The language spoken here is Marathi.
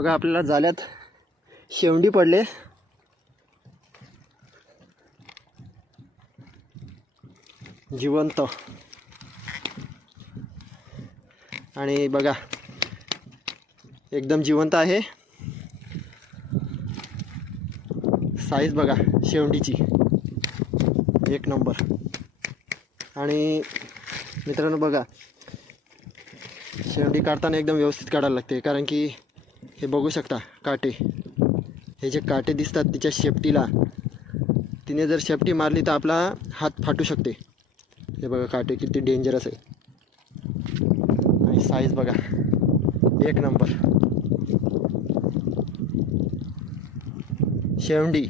बघा आपल्याला जाल्यात शेवंडी पडले. जिवंत. आणि बघा एकदम जिवंत आहे. साईज बघा शेवंडीची एक नंबर. आणि मित्रांनो बघा शेवंडी काढताना एकदम व्यवस्थित काढायला लागते, कारण की हे बघू शकता काटे, हे जे काटे दिसतात तिच्या शेपटीला, तिने जर शेपटी मारली तर आपला हात फाटू शकते. हे बघा काटे किती डेंजरस आहे. आणि साईज बघा एक नंबर शेवंडी.